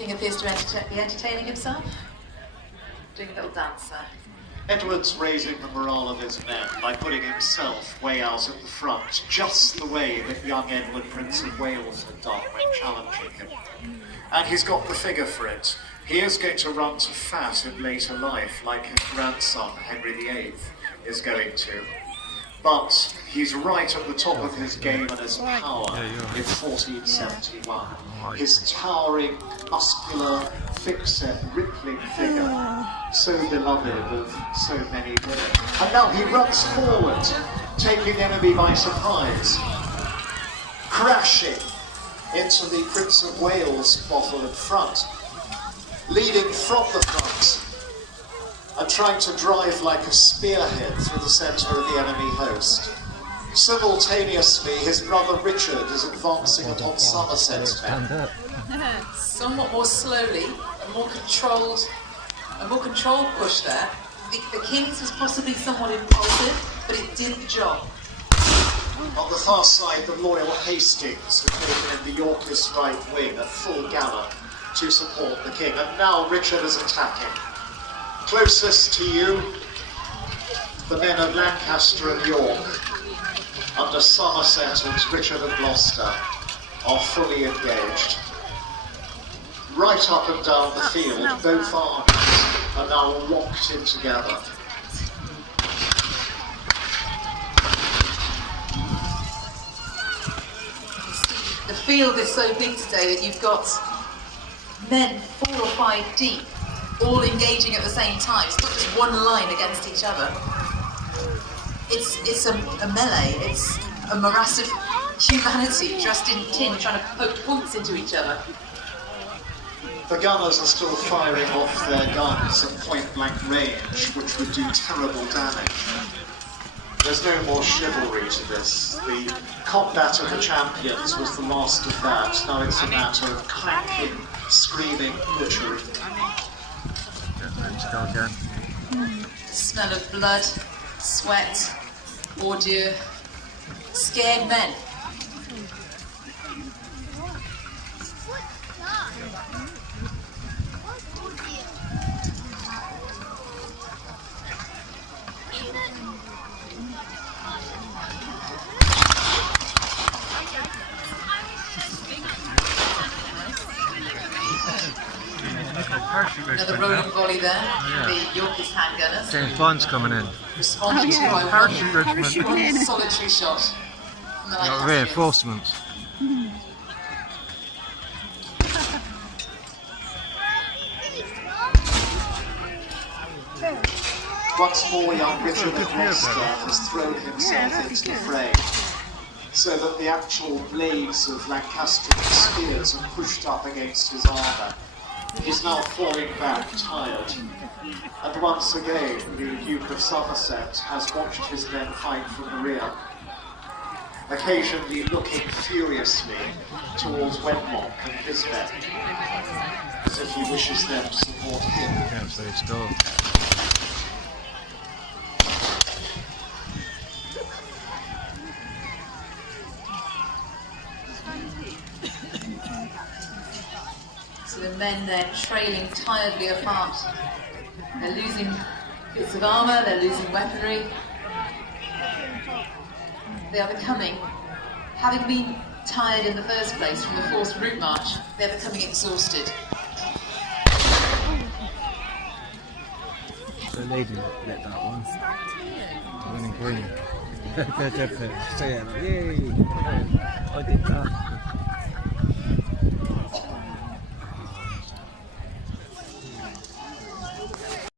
King appears to be entertaining himself, doing a little dance there. Edward's raising the morale of his men by putting himself way out at the front, just the way that young Edward, Prince of Wales, had done when challenging him. And he's got the figure for it. He is going to run to fat in later life, like his grandson, Henry VIII, is going to. But he's right at the top of his game and his power in 1471. His towering, muscular, thick-set, rippling figure, so beloved of so many women. And now he runs forward, taking the enemy by surprise, crashing into the Prince of Wales bottle in front, leading from the front, and trying to drive like a spearhead through the centre of the enemy host. Simultaneously, his brother Richard is advancing upon Somerset's men. Somewhat more slowly, a more controlled push there. The King's was possibly somewhat impulsive, but it did the job. On the far side, the loyal Hastings had taken in the Yorkist right wing at full gallop to support the King, and now Richard is attacking. Closest to you, the men of Lancaster and York, under Somerset and Richard of Gloucester, are fully engaged. Right up and down the field, both armies are now locked in together. The field is so big today that you've got men 4 or 5 deep, all engaging at the same time. It's not just one line against each other. It's a melee. It's a morass of humanity dressed in tin trying to poke points into each other. The gunners are still firing off their guns at point-blank range, which would do terrible damage. There's no more chivalry to this. The combat of the champions was the last of that. Now it's a matter of clanking, screaming butchery. Smell of blood, sweat, ordure, scared men. Another rolling volley there, the Yorkist handgunners. James Bond's coming in. Responding to one solitary shot. Got reinforcements. Once more, young Richard of Gloucester has thrown himself into the fray, so that the actual blades of Lancastrian spears are pushed up against his armour. He's now falling back, tired. And once again, the Duke of Somerset has watched his men fight from the rear, occasionally looking furiously towards Wenlock and his men, as if he wishes them to support him. Can't stay still. So the men there trailing tiredly apart. They're losing bits of armour, they're losing weaponry. They are becoming, having been tired in the first place from the forced route march, they're becoming exhausted. The lady let that one. Winning green. Yay! I did that.